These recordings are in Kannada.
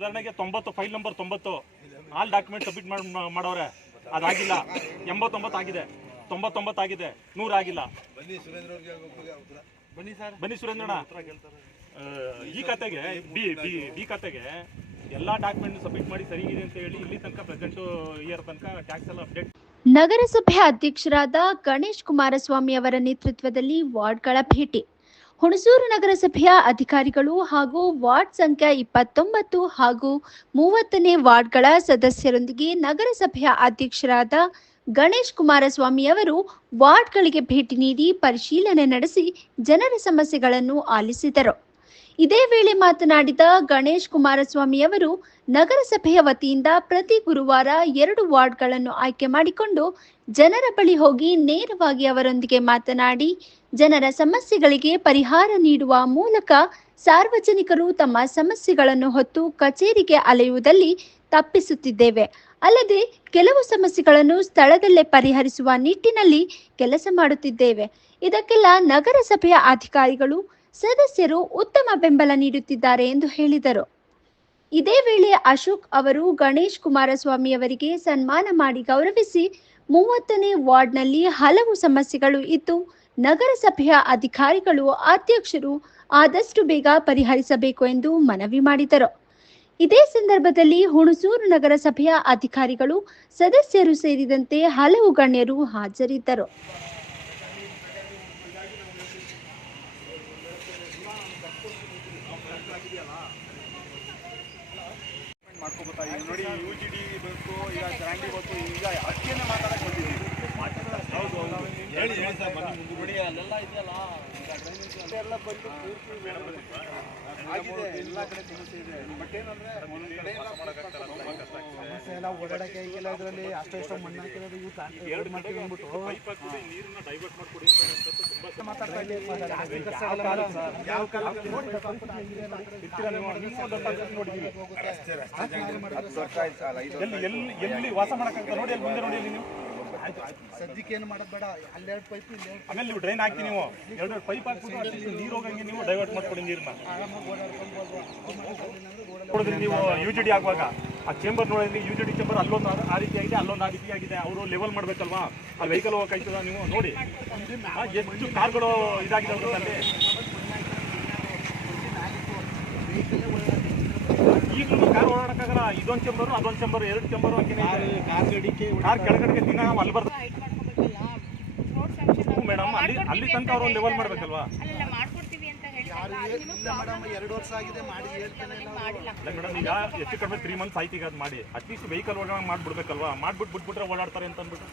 ಉದಾಹರಣೆಗೆ ತೊಂಬತ್ತು ಫೈಲ್ ನಂಬರ್ ತೊಂಬತ್ತು ಆಲ್ ಡಾಕ್ಯುಮೆಂಟ್ ಸಬ್ಮಿಟ್ ಮಾಡೋರೆ. ಅದಾಗಿಲ್ಲ. ಎಂಬತ್ತೊಂಬತ್ತು ಆಗಿದೆ. ತೊಂಬತ್ತೊಂಬತ್ತು ಆಗಿದೆ. ನೂರು ಆಗಿಲ್ಲ. ಬನ್ನಿ ಸರ್. ಬನ್ನಿ ಸುರೇಂದ್ರಣ್ಣ. ಈ ಕತೆಗೆ ಬಿ ಬಿ ಬಿ ಕತೆಗೆ ಎಲ್ಲ ಡಾಕ್ಯುಮೆಂಟ್ ಸಬ್ಮಿಟ್ ಮಾಡಿ ಸರಿ ಇದೆ ಅಂತ ಹೇಳಿ ಇಲ್ಲಿ ತನಕ ಪ್ರೆಸೆಂಟ್ ಇಯರ್ ತನಕ ಟ್ಯಾಕ್ಸ್ ಎಲ್ಲ ಅಪ್ಡೇಟ್ ನಗರಸಭೆ ಅಧ್ಯಕ್ಷರಾದ ಗಣೇಶ್ ಕುಮಾರಸ್ವಾಮಿ ಅವರ ನೇತೃತ್ವದಲ್ಲಿ ವಾರ್ಡ್ಗಳ ಭೇಟಿ. ಹುಣಸೂರು ನಗರಸಭೆಯ ಅಧಿಕಾರಿಗಳು ಹಾಗೂ ವಾರ್ಡ್ ಸಂಖ್ಯೆ ಇಪ್ಪತ್ತೊಂಬತ್ತು ಹಾಗೂ ಮೂವತ್ತನೇ ವಾರ್ಡ್ಗಳ ಸದಸ್ಯರೊಂದಿಗೆ ನಗರಸಭೆಯ ಅಧ್ಯಕ್ಷರಾದ ಗಣೇಶ್ ಕುಮಾರಸ್ವಾಮಿ ಅವರು ವಾರ್ಡ್ಗಳಿಗೆ ಭೇಟಿ ನೀಡಿ ಪರಿಶೀಲನೆ ನಡೆಸಿ ಜನರ ಸಮಸ್ಯೆಗಳನ್ನು ಆಲಿಸಿದರು. ಇದೇ ವೇಳೆ ಮಾತನಾಡಿದ ಗಣೇಶ್ ಕುಮಾರಸ್ವಾಮಿ ಅವರು, ನಗರಸಭೆಯ ವತಿಯಿಂದ ಪ್ರತಿ ಗುರುವಾರ ಎರಡು ವಾರ್ಡ್ಗಳನ್ನು ಆಯ್ಕೆ ಮಾಡಿಕೊಂಡು ಜನರ ಬಳಿ ಹೋಗಿ ನೇರವಾಗಿ ಅವರೊಂದಿಗೆ ಮಾತನಾಡಿ ಜನರ ಸಮಸ್ಯೆಗಳಿಗೆ ಪರಿಹಾರ ನೀಡುವ ಮೂಲಕ ಸಾರ್ವಜನಿಕರು ತಮ್ಮ ಸಮಸ್ಯೆಗಳನ್ನು ಹೊತ್ತು ಕಚೇರಿಗೆ ಅಲೆಯುವುದಲ್ಲಿ ತಪ್ಪಿಸುತ್ತಿದ್ದೇವೆ. ಅಲ್ಲದೆ ಕೆಲವು ಸಮಸ್ಯೆಗಳನ್ನು ಸ್ಥಳದಲ್ಲೇ ಪರಿಹರಿಸುವ ನಿಟ್ಟಿನಲ್ಲಿ ಕೆಲಸ ಮಾಡುತ್ತಿದ್ದೇವೆ. ಇದಕ್ಕೆಲ್ಲ ನಗರಸಭೆಯ ಅಧಿಕಾರಿಗಳು, ಸದಸ್ಯರು ಉತ್ತಮ ಬೆಂಬಲ ನೀಡುತ್ತಿದ್ದಾರೆ ಎಂದು ಹೇಳಿದರು. ಇದೇ ವೇಳೆ ಅಶೋಕ್ ಅವರು ಗಣೇಶ್ ಕುಮಾರಸ್ವಾಮಿ ಅವರಿಗೆ ಸನ್ಮಾನ ಮಾಡಿ ಗೌರವಿಸಿ, ಮೂವತ್ತನೇ ವಾರ್ಡ್ನಲ್ಲಿ ಹಲವು ಸಮಸ್ಯೆಗಳು ಇದ್ದು ನಗರಸಭೆಯ ಅಧಿಕಾರಿಗಳು, ಅಧ್ಯಕ್ಷರು ಆದಷ್ಟು ಬೇಗ ಪರಿಹರಿಸಬೇಕು ಎಂದು ಮನವಿ ಮಾಡಿದರು. ಇದೇ ಸಂದರ್ಭದಲ್ಲಿ ಹುಣಸೂರು ನಗರಸಭೆಯ ಅಧಿಕಾರಿಗಳು, ಸದಸ್ಯರು ಸೇರಿದಂತೆ ಹಲವು ಗಣ್ಯರು ಹಾಜರಿದ್ದರು ಮಾಡ್ಕೋಬೋತಾ ಈಗ ನೋಡಿ ಯು ಜಿ ಡಿ ಬಂತು ಈಗ ಗ್ರಾಂಡಿ ಬಂತು ಈಗ ಅಕ್ಕಿಯನ್ನೇ ಮಾತಾಡಕ್ಕೆ ಬಂದಿದ್ದೀವಿ ಹೌದು ಹೌದು ಹೇಳಿ ಹೇಳಿ ಸರ್ ಬನ್ನಿ ಮುಂದೆ ನೋಡಿ ಅಲ್ಲೆಲ್ಲ ಇದೆಯಲ್ಲ ಈಗ drainage ಎಲ್ಲ ಬಂದು ಪೂರ್ತಿ ಆಗಿದೆ. ಎಲ್ಲ ಕಡೆ ಸಮಸ್ಯೆ ಇದೆ. ಬಟ್ ಏನಂದ್ರೆ ಸಮಸ್ಯೆ ಎಲ್ಲ ಓಡಾಡಕ್ಕೆ ಆಗಿಲ್ಲ ಇದರಲ್ಲಿ. ಅಷ್ಟು ಎಷ್ಟೋ ಮಣ್ಣು ಹಾಕಿರೋದು ಇವು ಕಾಂಕ್ರೀಟ್ ರೋಡ್ ಮಾಡ್ತೀವಿ ಅಂದ್ಬಿಟ್ಟು. ಪೈಪ್ ಹಾಕ್ಬಿಟ್ಟು ನೀರನ್ನ ಡೈವರ್ಟ್ ಮಾಡ್ಕೊಡಿ ಅಂತ ಮಾತಾಡ್ತಾ ಇದ್ದೀವಿ ಯಾವ ಕಾಲ ನೋಡಿದ್ದೀವಿ. ಎಲ್ಲಿ ವಾಸ ಮಾಡಕ್ಕಂತ ನೋಡಿ ಅಲ್ಲಿ ಮುಂದೆ ನೋಡಿ ಅಲ್ಲಿ ನೀವು. ಸದ್ಯಕ್ಕೆ ಏನು ಮಾಡೋದು ಬೇಡ. ಅಲ್ಲೆರಡು ಪೈಪ್ ಇಲ್ಲೆರಡು ಆಮೇಲೆ ನೀವು ಡ್ರೈನ್ ಹಾಕಿ ನೀವು. ಎರಡು ಪೈಪ್ ಹಾಕ್ಬಿಟ್ಟು ನೀರು ಹೋಗಂಗೆ ನೀವು ಡೈವರ್ಟ್ ಮಾಡ್ಕೊಡಿ ನೀರನ್ನ ಆರಾಮಾಗಿ ನೋಡಿದ್ರೆ ನೀವು ಯು ಜಿ ಡಿ ಆಗುವಾಗ ಆ ಚೇಂಬರ್ ನೋಡಿದ್ರೆ ಯು ಜಿ ಡಿ ಚೇಂಬರ್ ಅಲ್ಲೊಂದು ಆ- ಆ ರೀತಿಯಾಗಿದೆ ಅಲ್ಲೊಂದು ಆ ರೀತಿಯಾಗಿದೆ ಅವರು ಲೆವೆಲ್ ಮಾಡ್ಬೇಕಲ್ವಾ? ಆ ವೆಹಿಕಲ್ ಹೋಗಕ್ಕಾಯ್ತದ ನೀವು? ನೋಡಿ. ಎಷ್ಟು ಕಾರ್ಗಳು ಇದಾಗಿದೆ ಅವ್ರ ಅಲ್ಲಿ ಈಗಲೂ ಕಾರ್ ಓಡಾಡಕ್ಕಾಗಲ್ಲ? ಇದೊಂದು ಚೆಂಬರು ಅದೊಂದು ಚೆಂಬರು ಎರಡು ಚೆಂಬರು. ಕಾರ್ ಗಡಿಕೆ ಕಾರ್ ಕೆಳಗಡೆಗೆ ದಿನ ನಾವು ಅಲ್ಲಿ ಬರ್ತೀವಿ ಮೇಡಮ್ ಅಲ್ಲಿ ಅಲ್ಲಿ ತನಕ ಅವ್ರು ಲೆವೆಲ್ ಮಾಡ್ಬೇಕಲ್ವಾ? ಎರಡು ವರ್ಷ ಆಗಿದೆ ಮಾಡಿ ಮೇಡಮ್ ಈಗ ಹೆಚ್ಚು ಕಡಿಮೆ ತ್ರೀ ಮಂತ್ಸ್ ಆಯ್ತು ಈಗ ಅದು ಮಾಡಿ. ಅಟ್ಲೀಸ್ಟ್ ವೆಹಿಕಲ್ ಒಳಗಡೆ ಮಾಡ್ಬಿಡ್ಬೇಕಲ್ವಾ? ಮಾಡ್ಬಿಟ್ಟು ಬಿಟ್ಬಿಟ್ರೆ ಓಡಾಡ್ತಾರೆ ಅಂತ ಅಂದ್ಬಿಟ್ಟು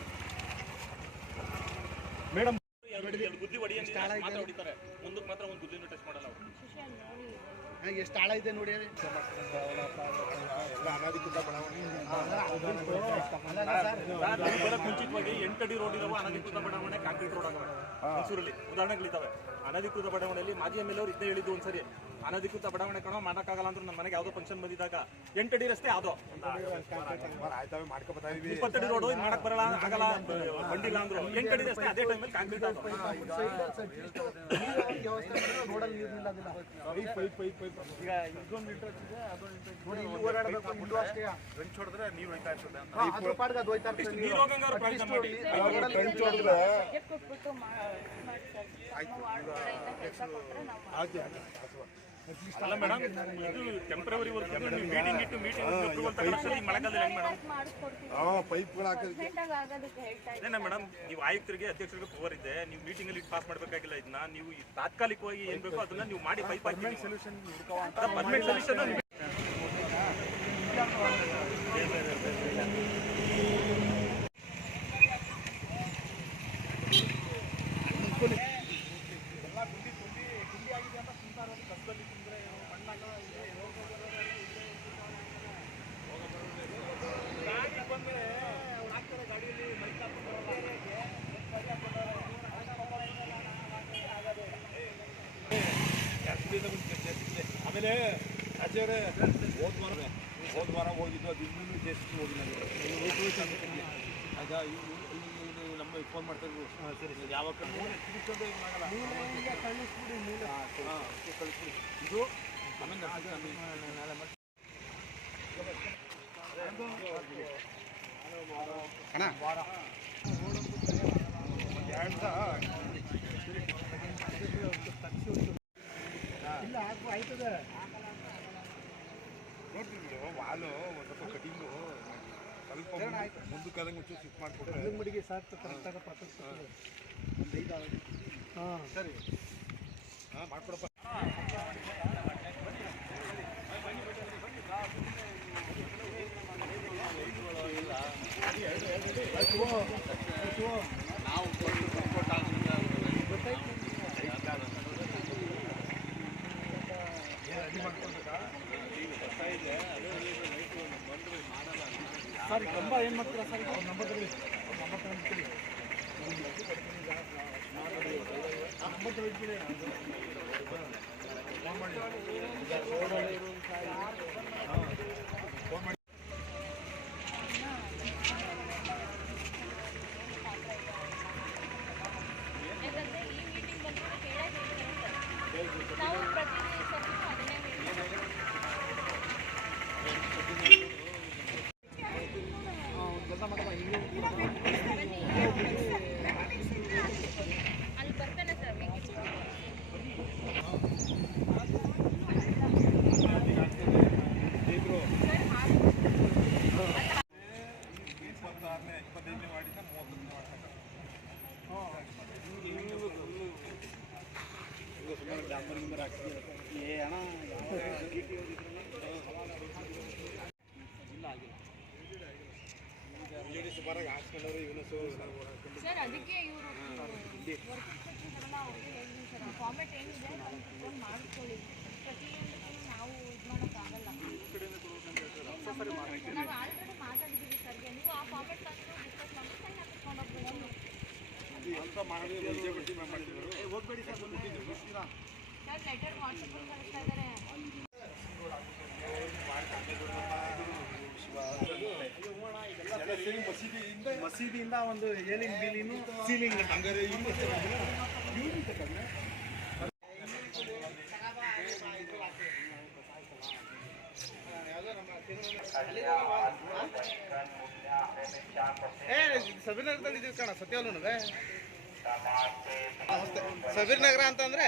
ಮೇಡಮ್ ಎರಡು ಗುದ್ದಿ ಹೊಡಿ ಮಾತ್ರ ಹೊಡಿತಾರೆ. ಮುಂದಕ್ಕೆ ಮಾತ್ರ ಒಂದು ಗುದ್ದಿನೂ ಟಚ್ ಮಾಡಲ್ಲ ಅವ್ರು. ಎಷ್ಟು ಆಳ ಇದೆ ನೋಡಿ ಮುಂಚಿತವಾಗಿ ಎಂಟಡಿ ರೋಡ್ ಇದಾವೆ ಅನಧಿಕೃತ ಬಡಾವಣೆ, ಕಾಂಕ್ರೀಟ್ ರೋಡ್ ಆಗವೆ. ಮೈಸೂರಲ್ಲಿ. ಉದಾಹರಣೆಗಳಿದ್ದಾವೆ. ಅನಧಿಕೃತ ಬಡಾವಣೆಯಲ್ಲಿ ಮಾಜಿ ಎಂ ಎಲ್ ಅವರು ಇದ್ದೇ ಹೇಳಿದ್ದು ಒಂದ್ಸರಿ. ಅನಧಿಕೃತ ಬಡಾವಣೆ ಕಣೋ ಮಾಡೋಕ್ಕಾಗಲ್ಲ ಅಂದ್ರೆ ನಮ್ಮ ಮನೆಗೆ ಯಾವುದೋ ಫಂಕ್ಷನ್ ಬಂದಿದ್ದಾಗ ಎಂಟಡಿ ಅಡಿ ರಸ್ತೆ ಯಾವುದೋ. ಇಪ್ಪತ್ತಡಿ ರೋಡ್ ಇದು ಮಾಡಕ್ ಬರಲ್ಲ ಆಗಲ್ಲ ಬಂಡಿಲ್ಲ ಅಂದ್ರು. ಎಂಟಡಿ ರಸ್ತೆ ಅದೇ ಟೈಮಲ್ಲಿ ಕಾಂಕ್ರೀಟ್ ಆದೋ ಈಗ ಇದೊಂದು ಇದೆ ಅದೊಂದು ಲೀಟರ್ ನೋಡಿ ಇಲ್ಲಿ ಓಡಾಡಬೇಕು ಇಲ್ಲೂ ಅಷ್ಟೇ. ಟ್ರೆಂಚ್ ಹೊಡೆದ್ರೆ ನೀರು ಹೋಯ್ತಾ ಇರ್ತದೆ ಅಂತ. ಹಾ, ಅದ್ರ ಪಾಡ್ಗೆ ಅದು ಹೋಯ್ತಾ ಇರ್ತದೆ ನೀರು. ಹೋಗಂಗ ಅವ್ರು ಪ್ರಯತ್ನ ಮಾಡಿ. ಟ್ರೆಂಚ್ ಹೊಡೆದ್ರೆ ಬಜೆಟ್ ಕೊಟ್ಬಿಟ್ಟು ಕೆಲಸ ಕೊಟ್ಟರೆ ನಾವು ಅಲ್ಲ ಮೇಡಮ್ ಇದು ಟೆಂಪ್ರವರಿ ವರ್ಕ್ ನೀವು ಮೀಟಿಂಗ್ ಇಟ್ಟು ಮೀಟಿಂಗ್ ಅಪ್ರೂವಲ್ ತಗೊಳ್ಳೋಷ್ಟರಲ್ಲಿ ಮಳೆಗಾಲದಲ್ಲಿ ಹೆಂಗ್ ಮೇಡಮ್ ಪೈಪ್ಗಳು ಹಾಕೋದಕ್ಕೆ ಅರ್ಜೆಂಟಾಗಿ ಆಗೋದಕ್ಕೆ ಹೇಳ್ತಾ ಇದ್ದೀನಿ. ಅದೇನ ಮೇಡಮ್ ನೀವು ಆಯುಕ್ತರಿಗೆ ಅಧ್ಯಕ್ಷರಿಗೆ ಪವರ್ ಇದೆ ನೀವು ಮೀಟಿಂಗ್ ಅಲ್ಲಿ ಪಾಸ್ ಮಾಡಬೇಕಾಗಿಲ್ಲ ಇದನ್ನ ನೀವು ಈ ತಾತ್ಕಾಲಿಕವಾಗಿ ಏನ್ ಬೇಕೋ ಅದನ್ನ ನೀವು ಮಾಡಿ ಪೈಪ್ ಹಾಕಿ ಸೊಲ್ಯೂಷನ್ ಪರ್ಮನೆಂಟ್ ಸೊಲ್ಯೂಷನ್ ಮತ್ತೆ ಆಚಾರ್ಯ ಹೋದ್ವಾರ ಹೋಗಿದ್ದು ಅದು ಇನ್ನೂ ದೇಶಕ್ಕೆ ಹೋಗಿಲ್ಲ. ಆಯ್ತಾ? ಇಲ್ಲಿ ನಮ್ಮ ಫೋನ್ ಮಾಡ್ತಾಯಿದ್ರು ಸರಿ ಯಾವಾಗ ತಿಳ್ಕೊಂಡು ಆಗಲ್ಲ ಕಳಿಸ್ಬಿಡಿ ಹಾಂ ಕಳಿಸ್ಬಿಡಿ. ಇದು ಆಮೇಲೆ ನಾಳೆ ಮತ್ತೆ ಅಣ್ಣ. ವಾರ ಎರಡು ಮುಂದಕ್ಕೆ ಆದಂಗೆ ಒಂಚೂರು ಶಿಫ್ಟ್ ಮಾಡಿಕೊಟ್ರೆ ಮಡಿಗೆ ಸಾಕು ಕರೆಕ್ಟಾಗ ಪಾತ್ರ ಒಂದು ಐದು ಹಾಂ. ಸರಿ. ಹಾಂ. ಮಾಡ್ಕೊಡಪ್ಪ ಸರ್ ಈ ಕಂಬ ಏನು ಮಾಡ್ತೀರಾ ಸರ್ ಅವ್ರ ನಂಬರ್ ತಗೊಳ್ಳಿ ಅವ್ರ ನಂಬರ್ ತಗೊಂಡ್ಬಿಡಿ ನಂಬರ್ ತಗೊಂಡ್ಬಿಡಿ ಫೋನ್ ಮಾಡಿ ಯಾಕಂದ್ರೆ ಈ ಮೀಟಿಂಗ್ ಬಂದ್ರೆ ಕೇಳೇ ಹೇಳ್ತಾರೆ ನಾವು ಪ್ರತಿ ಸತಿ ಅದನ್ನೇ ಹೇಳ್ತೀವಿ ಅಲ್ಲಿ ಬರ್ತಾನೆ ಸರ್ ವೆಂಕಟೇಶ್ ಇಪ್ಪತ್ತಾರನೇ ಇಪ್ಪತ್ತೈದನೇ ಮಾಡಿದ್ದ ಮೂವತ್ತೊಂದನೇ ಮಾಡ್ತಕ್ಕ ಸುಮಾರಾಗಿ ಹಾಸ್ಕೊಂಡವ್ರು ಇವನು ಸೊ ಸರ್ ಅದಕ್ಕೆ ಇವರು ಫಾರ್ಮೆಟ್ ಏನಿದೆ ಅದನ್ನ ಮಾಡ್ಕೊಳ್ಳಿ. ಪ್ರತಿಯೊಂದಕ್ಕೂ ನಾವು ಇದು ಮಾಡೋಕ್ಕಾಗಲ್ಲ. ನಾವು ಆಲ್ರೆಡಿ ಮಾತಾಡಿದ್ದೀವಿ ಸರ್ಗೆ ನೀವು ಆ ಫಾರ್ಮೆಟ್ ತಂದು ಡಿಸ್ಕಸ್ ಮಾಡಿ ಸೈನ್ ಹಾಕಿಸ್ಕೊಂಡು ಹೋಗ್ಬೇಡಿ. ಸರ್ ಮಸೀದಿಯಿಂದ ಒಂದು ಏಲಿಂಗ್ ಬೀಲಿನು ಸೀಲಿಂಗ್ ಏ ಸಬೀರ್ ನಗರದಲ್ಲಿ ಇದೀವಿ ಕಣ ಸತ್ಯವಲ್ಲೂ ಸಬೀರ್ ನಗರ ಅಂತಂದ್ರೆ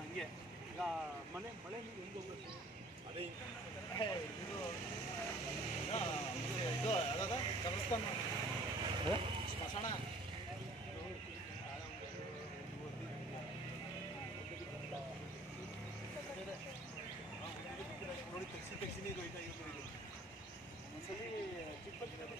ಹಂಗೆ. ಈಗ ಮನೆ ಮಳೆ ನೀರು ಹೆಂಗೆ ಹೋಗ್ಬೇಕು? ಅದೇ ಇದು ಇದು ಅದಾದ ಕಬರ್ಸ್ತಾನ ಸ್ಮಶಾನ ನೋಡಿ ತೆಗ್ಸಿ ತೆಗ್ಸಿನೇ ಇದು ಹೋಯ್ತಾ ಇರೋದು ಒಂದ್ಸಲಿ ಚಿಕ್ಕಪಟ್ಟಿನಲ್ಲಿ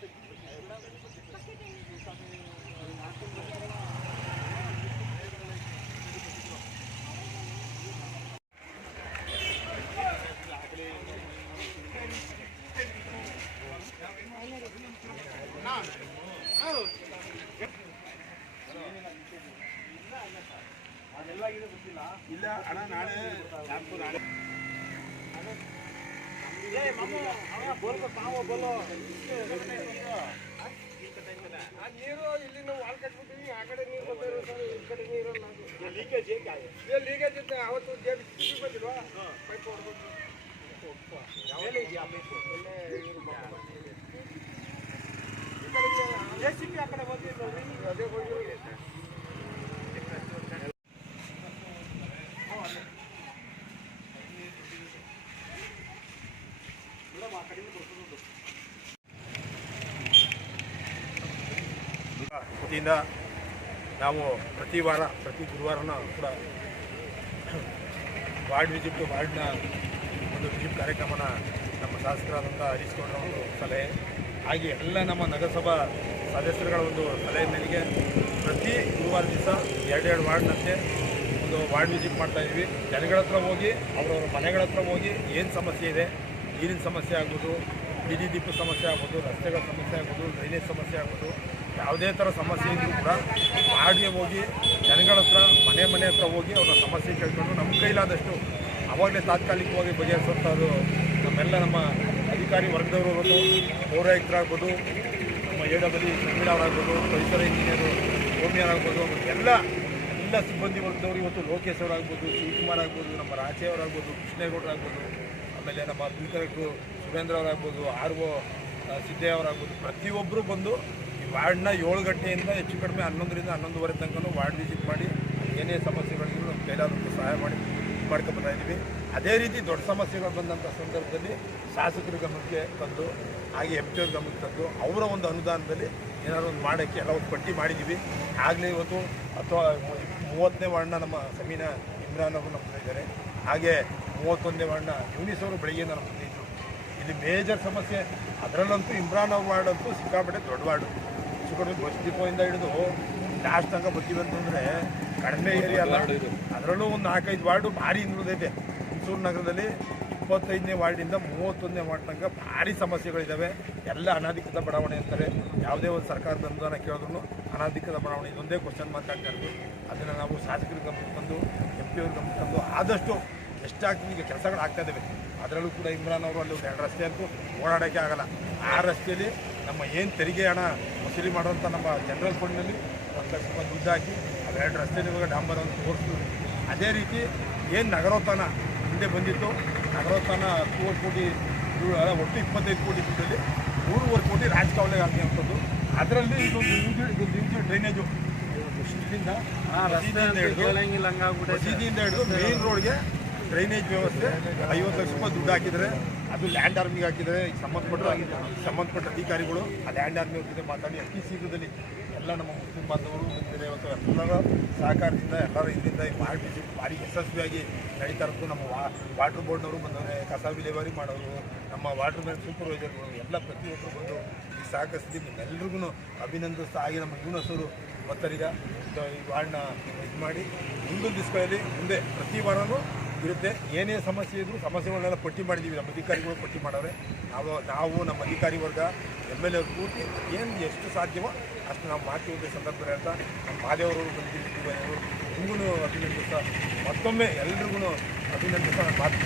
ಅದೆಲ್ಲ ಆಗಿದೆ ಗೊತ್ತಿಲ್ಲ ಇಲ್ಲ ಅಣ್ಣ ನಾಳೆ ಶಾಂಪು ನಾಳೆ ಏ ಮಾಮು ಅವ ಬೋಲ್ಕೋ ತಾವ ಬೋಲೋ ಆ ನೀರು ಇಲ್ಲಿ ನಾವು ವಾಲ್ ಕಟ್ಬಿಟ್ಟಿವಿ ಆ ಕಡೆ ನೀರು ಸರ್ ಈ ಕಡೆ ನೀರು ಲೀಕೇಜ್ ಲೀಕೇಜ್ ಇತ್ತು ಅವತ್ತು ಜೇಬ್ ಸಿಕ್ಕಿ ಬಂದಿಲ್ವಾ ಪೈಪ್ ಹೊಡ್ಬೇಕು ಇದೆಯಾ ಬೇಕು ಜೆ ಸಿ ಪಿ ಆ ಕಡೆ ಬಂದಿಲ್ಲ ಅದೇ ಹೋಗಿ ವತಿಯಿಂದ ನಾವು ಪ್ರತಿ ವಾರ, ಪ್ರತಿ ಗುರುವಾರನೂ ಕೂಡ ವಾರ್ಡ್ ವಿಸಿಟ್, ವಾರ್ಡ್ನ ಒಂದು ವಿಸಿಟ್ ಕಾರ್ಯಕ್ರಮನ ನಮ್ಮ ಶಾಸಕರಾದಂಥ ಹರೀಶ್ ಒಂದು ಸಲಹೆ. ಹಾಗೆ ಎಲ್ಲ ನಮ್ಮ ನಗರಸಭಾ ಸದಸ್ಯರುಗಳ ಒಂದು ಸಲಹೆ ಮೇರೆಗೆ ಪ್ರತಿ ಗುರುವಾರ ದಿವಸ ಎರಡೆರಡು ವಾರ್ಡ್ನಂತೆ ಒಂದು ವಾರ್ಡ್ ವಿಸಿಟ್ ಮಾಡ್ತಾ ಇದ್ವಿ. ಜನಗಳ ಹತ್ರ ಹೋಗಿ, ಅವರವ್ರ ಮನೆಗಳ ಹತ್ರ ಹೋಗಿ ಏನು ಸಮಸ್ಯೆ ಇದೆ, ನೀರಿನ ಸಮಸ್ಯೆ ಆಗ್ಬೋದು ಬಿಡಿ ದೀಪ ಸಮಸ್ಯೆ ಆಗ್ಬೋದು, ರಸ್ತೆಗಳ ಸಮಸ್ಯೆ ಆಗ್ಬೋದು ಡ್ರೈನೇಜ್ ಸಮಸ್ಯೆ ಆಗ್ಬೋದು ಯಾವುದೇ ಥರ ಸಮಸ್ಯೆ ಇದ್ದರೂ ಕೂಡ ವಾರ್ಡ್ಗೆ ಹೋಗಿ, ಜನಗಳ ಹತ್ರ ಮನೆ ಮನೆ ಹತ್ರ ಹೋಗಿ ಅವರ ಸಮಸ್ಯೆ ಕೇಳ್ಕೊಂಡು ನಮ್ಮ ಕೈಲಾದಷ್ಟು ಅವಾಗಲೇ ತಾತ್ಕಾಲಿಕವಾಗಿ ಬಗೆಹರಿಸುವಂಥದ್ದು ನಮ್ಮೆಲ್ಲ ನಮ್ಮ ಅಧಿಕಾರಿ ವರ್ಗದವರು ಇರ್ಬೋದು, ಪೌರಾಯುಕ್ತರಾಗ್ಬೋದು, ನಮ್ಮ ಎ ಡಬ್ಲ್ಯೂ ಸಂಗೀಡವರಾಗ್ಬೋದು ಪರಿಸರ ಇಂಜಿನಿಯರು ಹೋಮಿಯರಾಗ್ಬೋದು ಎಲ್ಲ ಎಲ್ಲ ಸಿಬ್ಬಂದಿ ವರ್ಗದವರು ಇವತ್ತು ಲೋಕೇಶ್ ಅವರಾಗ್ಬೋದು, ಶಿವಕುಮಾರ್ ಆಗ್ಬೋದು, ನಮ್ಮ ರಾಜೇವರಾಗ್ಬೋದು ಕೃಷ್ಣೇಗೌಡರಾಗ್ಬೋದು, ಆಮೇಲೆ ನಮ್ಮ ಬಿಲ್ ಕಲೆಕ್ಟ್ರು ಸುರೇಂದ್ರ ಅವರಾಗ್ಬೋದು, ಆರ್ ಒ ಸಿದ್ದೇ ಅವರಾಗ್ಬೋದು ಪ್ರತಿಯೊಬ್ಬರು ಬಂದು ವಾರ್ಡ್ನ ಏಳು ಗಂಟೆಯಿಂದ ಹೆಚ್ಚು ಕಡಿಮೆ ಹನ್ನೊಂದರಿಂದ ಹನ್ನೊಂದುವರೆ ತನಕ ವಾರ್ಡ್ ವಿಸಿಟ್ ಮಾಡಿ, ಏನೇ ಸಮಸ್ಯೆಗಳಿದ್ರು ನಮ್ಮ ಕೈಲಾದಷ್ಟು ಸಹಾಯ ಮಾಡಿ ಮಾಡ್ಕೊಬರ್ತಾ ಇದ್ದೀವಿ. ಅದೇ ರೀತಿ ದೊಡ್ಡ ಸಮಸ್ಯೆಗಳು ಬಂದಂಥ ಸಂದರ್ಭದಲ್ಲಿ ಶಾಸಕರ ಗಮನಕ್ಕೆ ತಂದು, ಹಾಗೆ ಎಂ ಪಿ ಅವ್ರ ಗಮನಕ್ಕೆ ತಂದು, ಅವರ ಒಂದು ಅನುದಾನದಲ್ಲಿ ಏನಾದ್ರು ಒಂದು ಮಾಡೋಕ್ಕೆ ಎಲ್ಲ ಪಟ್ಟಿ ಮಾಡಿದ್ದೀವಿ. ಆಗಲೇ ಇವತ್ತು ಅಥವಾ ಮೂವತ್ತನೇ ವಾರ್ಡ್ನ ನಮ್ಮ ಸಮೀನ ಇಮ್ರಾನ್ ಅವರು ನಮ್ಮ ಇದ್ದಾರೆ. ಹಾಗೆ ಮೂವತ್ತೊಂದನೇ ವಾರ್ಡ್ನ ಯೂನಿಸ್ ಅವರು ಬೆಳಗ್ಗೆ ನಮ್ಮ ಇಲ್ಲಿ ಮೇಜರ್ ಸಮಸ್ಯೆ, ಅದರಲ್ಲಂತೂ ಇಮ್ರಾನ್ ಅವ್ರ ವಾರ್ಡ್ ಅಂತೂ ಸಿಕ್ಕಾಪಟ್ಟೆ ದೊಡ್ಡ ವಾರ್ಡು. ಚಿಕ್ಕದು ಬಸ್ ಡಿಪೋಯಿಂದ ಹಿಡಿದು ಲಾಸ್ಟ್ ತನಕ ಬರ್ತೀವಿ ಅಂತಂದರೆ ಕಡಿಮೆ ಏರಿಯಾ ಅಲ್ಲ. ಅದರಲ್ಲೂ ಒಂದು ನಾಲ್ಕೈದು ವಾರ್ಡು ಭಾರಿ ಹಿಂದುಳಿದೈತೆ ಹುಣಸೂರು ನಗರದಲ್ಲಿ ಇಪ್ಪತ್ತೈದನೇ ವಾರ್ಡಿಂದ ಮೂವತ್ತೊಂದನೇ ವಾರ್ಡ್ ತನಕ ಭಾರಿ ಸಮಸ್ಯೆಗಳಿದ್ದಾವೆ ಎಲ್ಲ ಅನಧಿಕೃತ ಬಡಾವಣೆ ಅಂತಾರೆ. ಯಾವುದೇ ಒಂದು ಸರ್ಕಾರದ ಅನುದಾನ ಕೇಳಿದ್ರು ಅನಧಿಕೃತ ಬಡಾವಣೆ. ಇದೊಂದೇ ಕ್ವಶನ್ ಮಾತಾಡ್ತಾ ಇರೋದು. ಅದನ್ನು ನಾವು ಶಾಸಕರ ಗಮನಕ್ಕೆ ತಂದು ಎಂ ಪಿ ಅವ್ರ ಗಮನಕ್ಕೆ ತಂದು ಆದಷ್ಟು ಎಷ್ಟಾಗ್ತದೆ ಈಗ ಕೆಲಸಗಳು ಆಗ್ತಾ ಇದ್ದಾವೆ ಅದರಲ್ಲೂ ಕೂಡ ಇಮ್ರಾನ್ ಅವರು ಅಲ್ಲಿ ಎರಡು ರಸ್ತೆ ಅಂತೂ ಓಡಾಡೋಕ್ಕೆ ಆಗಲ್ಲ. ಆ ರಸ್ತೆಯಲ್ಲಿ ನಮ್ಮ ಏನು ತೆರಿಗೆ ಹಣ ವಸೂಲಿ ಮಾಡುವಂಥ ನಮ್ಮ ಜನರಲ್ ಫಂಡ್ನಲ್ಲಿ ಒಂದು ಲಕ್ಷ ರೂಪಾಯಿ ದುಡ್ಡು ಹಾಕಿ ಅವೆರಡು ನಿಮಗೆ ಡಾಂಬರ್ ಅಂತ ತೋರಿಸ್ತೀವಿ ಅದೇ ರೀತಿ ಏನು ನಗರೋತ್ಥಾನ ಹಿಂದೆ ಬಂದಿತ್ತು ನಗರೋತ್ಥಾನ ಹತ್ತೂವರೆ ಕೋಟಿ ಒಟ್ಟು ಇಪ್ಪತ್ತೈದು ಕೋಟಿ ದುಡ್ಡಲ್ಲಿ ಮೂರುವರೆ ಕೋಟಿ ರಾಜಕಾವಳಿಗೆ ಆಗಿರುವಂಥದ್ದು ಅದರಲ್ಲಿ ಇದೊಂದು ಯೂಜಿ ಇದೊಂದು ಯೂಜಿ ಡ್ರೈನೇಜು ಇಲ್ಲಿಂದ ಮಸೀದಿಯಿಂದ ಹಿಡಿದು ಮಸೀದಿಯಿಂದ ಹಿಡಿದು ಮೇನ್ ರೋಡ್ಗೆ ಡ್ರೈನೇಜ್ ವ್ಯವಸ್ಥೆ ಐವತ್ತು ಲಕ್ಷ ರೂಪಾಯಿ ದುಡ್ಡು ಹಾಕಿದರೆ ಅದು ಲ್ಯಾಂಡ್ ಆರ್ಮಿಗೆ ಹಾಕಿದರೆ ಸಂಬಂಧಪಟ್ಟ ಸಂಬಂಧಪಟ್ಟ ಅಧಿಕಾರಿಗಳು, ಆ ಲ್ಯಾಂಡ್ ಆರ್ಮಿ ಜೊತೆ ಮಾತಾಡಿ ಅತಿ ಶೀಘ್ರದಲ್ಲಿ ಎಲ್ಲ ನಮ್ಮ ಮುಸ್ಲಿಂ ಬಾಂಧವರು ಬಂದಿದ್ದಾರೆ ಇವತ್ತು ಎಲ್ಲರ ಸಹಕಾರದಿಂದ, ಎಲ್ಲರ ಇದರಿಂದ ಬಿಸಿ, ಭಾರಿ ಯಶಸ್ವಿಯಾಗಿ ನಡೀತಾ ಇರೋದು ನಮ್ಮ ವಾ, ವಾಟರ್ ಬೋರ್ಡ್ನವರು ಬಂದವರೆ ಕಸ ವಿಲೇವಾರಿ ಮಾಡೋರು, ನಮ್ಮ ವಾಟರ್ ಮ್ಯಾನ್ ಸೂಪರ್ವೈಸರ್ಗಳು ಎಲ್ಲ ಪ್ರತಿಯೊಬ್ಬರು ಬಂದು ಈ ಸಹಕರಿಸಿದ್ದು ಎಲ್ರಿಗೂ ಅಭಿನಂದಿಸ್ತಾ ಹಾಗೆ ನಮ್ಮ ಯೂನಸರು ಇದು ಈ ವಾರ್ಡ್ನ ಇದು ಮಾಡಿ ಮುಂದಿನ ದಿವಸಗಳಲ್ಲಿ ಮುಂದೆ ಪ್ರತಿ ವಾರನೂ ಇರುತ್ತೆ. ಏನೇ ಸಮಸ್ಯೆ ಇದ್ರೂ ಸಮಸ್ಯೆಗಳನ್ನೆಲ್ಲ ಪಟ್ಟಿ ಮಾಡಿದ್ದೀವಿ. ನಮ್ಮ ಅಧಿಕಾರಿಗಳು ಪಟ್ಟಿ ಮಾಡವ್ರೆ ನಾವು ನಾವು ನಮ್ಮ ಅಧಿಕಾರಿ ವರ್ಗ, ಎಂ ಎಲ್ ಎ ಕೂತಿ ಏನು ಎಷ್ಟು ಸಾಧ್ಯವೋ ಅಷ್ಟು ನಾವು ಮಾಡ್ತೀವಿ ಸಂದರ್ಭದಲ್ಲಿ ಅಂತ ನಮ್ಮ ಮಾದೇವರವರು ಬಂದಿದ್ದೀವಿ ನಿಮಗೂ ಅಭಿನಂದಿಸ್ತಾ, ಮತ್ತೊಮ್ಮೆ ಎಲ್ರಿಗೂ ಅಭಿನಂದಿಸ್ತಾ ನಾನು ಮಾತು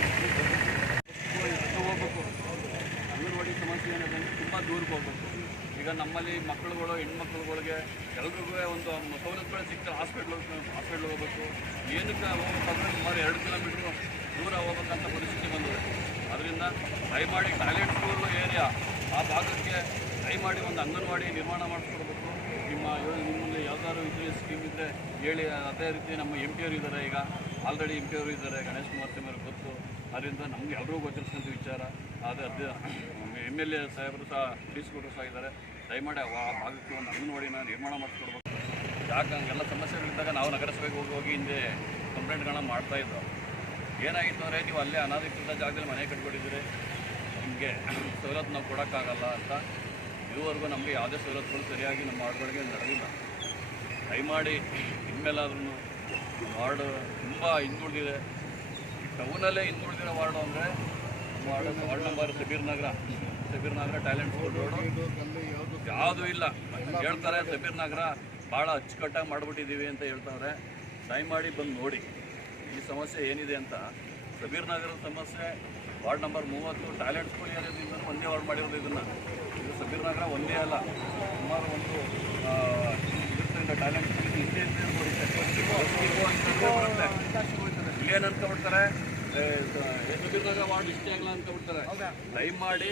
ಹೋಗ್ಬೇಕು ಅಂಗನವಾಡಿ ಸಮಸ್ಯೆ ಏನಾದ್ರೆ ತುಂಬ ದೂರಕ್ಕೆ ಹೋಗ್ಬೇಕು. ಈಗ ನಮ್ಮಲ್ಲಿ ಮಕ್ಕಳುಗಳು, ಹೆಣ್ಮಕ್ಳುಗಳಿಗೆ ಎಲ್ರಿಗೂ ಒಂದು ಸೌಲಭ್ಯಗಳು ಸಿಗ್ತಾರೆ ಹಾಸ್ಪಿಟ್ಲ್, ಹಾಸ್ಪಿಟ್ಲ್ಗೆ ಹೋಗ್ಬೇಕು. ಏನಕ್ಕೆ ಹೋಗ್ಬೇಕಂದ್ರೆ ಸುಮಾರು ಎರಡು ಕಿಲೋಮೀಟ್ರು ದೂರ ಹೋಗ್ಬೇಕಂತ ಪರಿಸ್ಥಿತಿ ಬಂದಿದೆ. ಅದರಿಂದ ದಯಮಾಡಿ ಟಾಯ್ಲೆಟ್ ಸ್ಕೂಲ್ ಏರಿಯಾ ಆ ಭಾಗಕ್ಕೆ ದಯಮಾಡಿ ಒಂದು ಅಂಗನವಾಡಿ ನಿರ್ಮಾಣ ಮಾಡಿಸ್ಕೊಡ್ಬೇಕು. ನಿಮ್ಮ ನಿಮ್ಮಲ್ಲಿ ಯಾವ್ದಾದ್ರು ಇದ್ರೆ ಸ್ಕೀಮ್ ಇದ್ದರೆ ಹೇಳಿ. ಅದೇ ರೀತಿ ನಮ್ಮ ಎಂ ಪಿ ಅವರು ಇದ್ದಾರೆ ಈಗ. ಆಲ್ರೆಡಿ ಎಂ ಪಿ ಅವರು ಇದ್ದಾರೆ. ಗಣೇಶ್ ಕುಮಾರ್ ತಿಮ್ಮರು ಗೊತ್ತು. ಅದರಿಂದ ನಮಗೆ ಎಲ್ಲರೂ ಗೊತ್ತಿರ್ತಕ್ಕಂಥ ವಿಚಾರ. ಆದರೆ ಅದೇ ಎಂ ಎಲ್ ಎ ಸಾಹೇಬರು ಸಹ ತಿಳಿಸ್ಕೊಟ್ರು ಸಹ ಇದ್ದಾರೆ. ದಯಮಾಡಿ ಆ ಭಾಗಕ್ಕೆ ಒಂದು ಅಂಗನವಾಡಿನ ನಿರ್ಮಾಣ ಮಾಡಿಸ್ಕೊಡ್ಬೇಕು. ಯಾಕೆ ಹಂಗೆಲ್ಲ ಸಮಸ್ಯೆಗಳಿದ್ದಾಗ ನಾವು ನಗರಸಭೆಗೆ ಹೋಗಿ ಹೋಗಿ ಹಿಂದೆ ಕಂಪ್ಲೇಂಟ್ಗಳನ್ನ ಮಾಡ್ತಾ ಇದ್ದೋ ಏನಾಗಿತ್ತು ಅಂದರೆ ನೀವು ಅಲ್ಲೇ ಅನಾಧಿಕೃತ ಜಾಗದಲ್ಲಿ ಮನೆ ಕಟ್ಕೊಂಡಿದ್ದೀರಿ. ನಿಮಗೆ ಸವಲತ್ತು ನಾವು ಕೊಡೋಕ್ಕಾಗಲ್ಲ ಅಂತ. ಇದುವರೆಗೂ ನಮಗೆ ಯಾವುದೇ ಸವಲತ್ತುಗಳು ಸರಿಯಾಗಿ ನಮ್ಮ ವಾರ್ಡ್ಗಳಿಗೆ ನಡೆದಿಲ್ಲ. ದಯಮಾಡಿ ಇನ್ಮೇಲಾದ್ರೂ ವಾರ್ಡ್ ತುಂಬ ಹಿಂದುಳಿದಿದೆ. ಟೌನಲ್ಲೇ ಹಿಂದುಳಿದಿರೋ ವಾರ್ಡು ಅಂದರೆ ward ward number Sabir Nagar. Sabir Nagar talent road ಯಾವುದೂ ಇಲ್ಲ. ಹೇಳ್ತಾರೆ ಸಬೀರ್ ನಗರ ಭಾಳ ಅಚ್ಚುಕಟ್ಟಾಗಿ ಮಾಡಿಬಿಟ್ಟಿದ್ದೀವಿ ಅಂತ ಹೇಳ್ತಾರೆ ಮಾಡಿ ಬಂದು ನೋಡಿ. ಈ ಸಮಸ್ಯೆ ಏನಿದೆ ಅಂತ. ಸಬೀರ್ ನಗರದ ಸಮಸ್ಯೆ ವಾರ್ಡ್ ನಂಬರ್ ಮೂವತ್ತು ಟ್ಯಾಲೆಂಟ್ ಸ್ಕೂಲ್ ಏರಿಯಾದಿಂದ ಒಂದೇ ವಾರ್ಡ್ ಮಾಡಿರೋದು ಇದನ್ನು. ಇದು ಸಬೀರ್ ನಗರ ಒಂದೇ ಅಲ್ಲ. ಸುಮಾರು ಒಂದು ಇದರಿಂದ ಟ್ಯಾಲೆಂಟ್ ಸ್ಕೂಲ್ ಹಿಂದೆ ಇಲ್ಲೇನು ಅನ್ಕೊಬಿಡ್ತಾರೆ ಸಬೀರ್ ನಗರ ವಾರ್ಡ್ ಇಷ್ಟೇ ಆಗಲ್ಲ ಅನ್ಕೊಬಿಡ್ತಾರೆ. ದಯಮಾಡಿ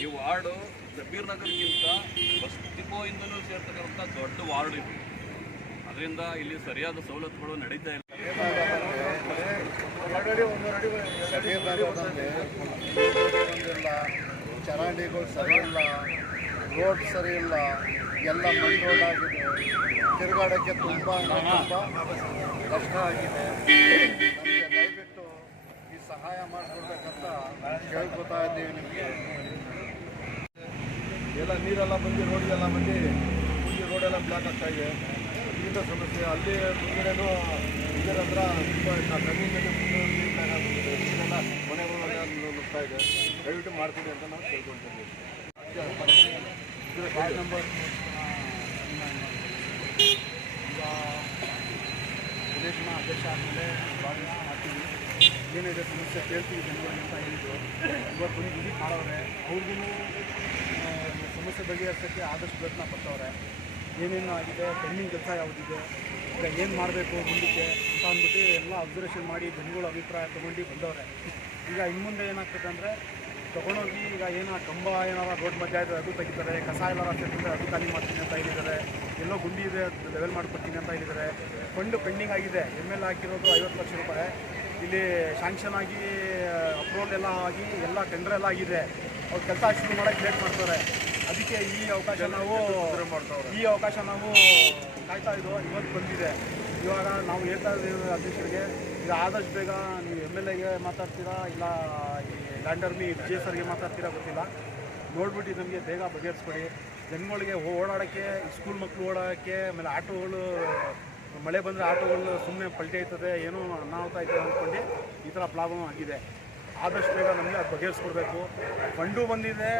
ಈ ವಾರ್ಡು ಜಬೀರ್ ನಗರಕ್ಕಿಂತ ಬಸ್ ಇಂದಲೂ ಸೇರ್ತಕ್ಕಂಥ ದೊಡ್ಡ ವಾರ್ಡ್ ಇದು. ಅದರಿಂದ ಇಲ್ಲಿ ಸರಿಯಾದ ಸವಲತ್ತುಗಳು ನಡೀತಾ ಇಲ್ಲ. ಚರಂಡಿಗಳು ಸರಿ ಇಲ್ಲ ರೋಡ್ ಸರಿ ಇಲ್ಲ ಎಲ್ಲ ಮಣ್ಣು ರೋಡ್ ಆಗಿದೆ. ತಿರುಗಾಡೋಕ್ಕೆ ತುಂಬ ತುಂಬ ಕಷ್ಟ ಆಗಿದೆ. ದಯವಿಟ್ಟು ಈ ಸಹಾಯ ಮಾಡಿಕೊಡ್ಬೇಕಂತ ಕೇಳ್ಕೊತಾ ಇದ್ದೀವಿ ನಿಮಗೆ. ಎಲ್ಲ ನೀರೆಲ್ಲ ಬಂದು ರೋಡಿಗೆಲ್ಲ ಬಂದು ಮುಂದೆ ರೋಡೆಲ್ಲ ಬ್ಲಾಕ್ ಆಗ್ತಾ ಇದೆ. ಇದರಿಂದ ದೊಡ್ಡ ಸಮಸ್ಯೆ. ಅಲ್ಲಿ ಮುಂದೆನೂ ಇದರ ಹತ್ರ ತುಂಬ ಕಣ್ಣಿನಲ್ಲಿ ನೀರೆಲ್ಲ ಮನೆಗಳೆಲ್ಲ ನುಗ್ತಾ ಇದೆ. ದಯವಿಟ್ಟು ಮಾಡ್ತೀವಿ ಅಂತ ನಾವು ಕೇಳ್ಕೊಳ್ತೀವಿ. ಕಾರ್ಡ್ ನಂಬರ್ ವಿದೇಶನ ಅಧ್ಯಕ್ಷ ಆದಮೇಲೆ ಭಾಳ ಏನಿದೆ ಸಮಸ್ಯೆ ಕೇಳ್ತೀವಿ ಜನಗಳಿಗೆ ಅಂತ ಹೇಳಿದ್ರು. ಇವತ್ತು ಒಂದು ವಿಸಿಟ್ ಮಾಡವ್ರೆ ಅವ್ರಿಗೂ ಸಮಸ್ಯೆ ಬಗೆಹರಿಸೋಕ್ಕೆ ಆದಷ್ಟು ಪ್ರಯತ್ನ ಪಡ್ತವ್ರೆ ಏನೇನು ಆಗಿದೆ ಪೆಂಡಿಂಗ್ ಕೆಲಸ ಯಾವುದಿದೆ, ಈಗ ಏನು ಮಾಡಬೇಕು ಮುಂದಕ್ಕೆ ಅಂತ ಅಂದ್ಬಿಟ್ಟು ಎಲ್ಲ ಅಬ್ಸರ್ವೇಷನ್ ಮಾಡಿ ಜನಗಳ ಅಭಿಪ್ರಾಯ ತೊಗೊಂಡು ಬಂದವ್ರೆ. ಈಗ ಇನ್ನು ಮುಂದೆ ಏನಾಗ್ತದೆ ಅಂದರೆ, ತೊಗೊಂಡೋಗಿ ಈಗ ಏನೋ ಕಂಬ ಏನಾರ ರೋಡ್ ಮಧ್ಯ ಇದೆ ಅದು ತೆಗಿತಾರೆ, ಕಸ ಎಲ್ಲಾರ ಸೇರ್ತಿದ್ರೆ ಅದು ಖಾಲಿ ಮಾಡ್ತೀನಿ ಅಂತ ಹೇಳಿದ್ದಾರೆ, ಎಲ್ಲೋ ಗುಂಡಿ ಇದೆ ಲೆವೆಲ್ ಮಾಡ್ಕೊಡ್ತೀನಿ ಅಂತ ಹೇಳಿದ್ದಾರೆ. ಫಂಡು ಪೆಂಡಿಂಗ್ ಆಗಿದೆ ಎಂ ಎಲ್ ಹಾಕಿರೋದು ಐವತ್ತು ಲಕ್ಷ ರೂಪಾಯಿ. ಇಲ್ಲಿ ಶಾಂಕ್ಷನ್ ಆಗಿ ಅಪ್ರೂವಲ್ ಎಲ್ಲ ಆಗಿ ಎಲ್ಲ ಟೆಂಡರ್ ಎಲ್ಲ ಆಗಿದೆ. ಅವ್ರು ಕೆಲಸ ಶುರು ಮಾಡೋಕ್ಕೆ ಲೇಟ್ ಮಾಡ್ತಾರೆ. ಅದಕ್ಕೆ ಈ ಅವಕಾಶ ನಾವು ಈ ಅವಕಾಶ ನಾವು ಕಾಯ್ತಾ ಇದ್ದೋ ಇವತ್ತು ಬಂದಿದೆ. ಇವಾಗ ನಾವು ಹೇಳ್ತಾ ಇದ್ದೀವಿ ಅಧ್ಯಕ್ಷರಿಗೆ ಈಗ ಆದಷ್ಟು ಬೇಗ ನೀವು ಎಂ ಎಲ್ ಎಗೆ ಮಾತಾಡ್ತೀರಾ ಇಲ್ಲ ಈ ಲ್ಯಾಂಡರ್ಮಿ ವಿಜಯ್ ಸರ್ಗೆ ಮಾತಾಡ್ತೀರಾ ಗೊತ್ತಿಲ್ಲ. ನೋಡ್ಬಿಟ್ಟು ನಮಗೆ ಬೇಗ ಬಗೆಹರಿಸ್ಕೊಡಿ. ಜನಗಳಿಗೆ ಓಡಾಡೋಕ್ಕೆ ಸ್ಕೂಲ್ ಮಕ್ಕಳು ಓಡಾಡೋಕ್ಕೆ ಆಮೇಲೆ ಆಟೋಗಳು ಮಳೆ ಬಂದರೆ ಆಟೋಗಳು ಸುಮ್ಮನೆ ಪಲ್ಟಿ ಆಯ್ತದೆ, ಏನೋ ಅನಾಹುತ ಆಯ್ತದೆ ಅಂದ್ಕೊಂಡು ಈ ಥರ ಪ್ರಾಬ್ಲಮ್ ಆಗಿದೆ. ಆದಷ್ಟು ಬೇಗ ನಮಗೆ ಅದು ಬಗೆಹರಿಸ್ಕೊಡ್ಬೇಕು. ಫಂಡು ಬಂದಿದೆ.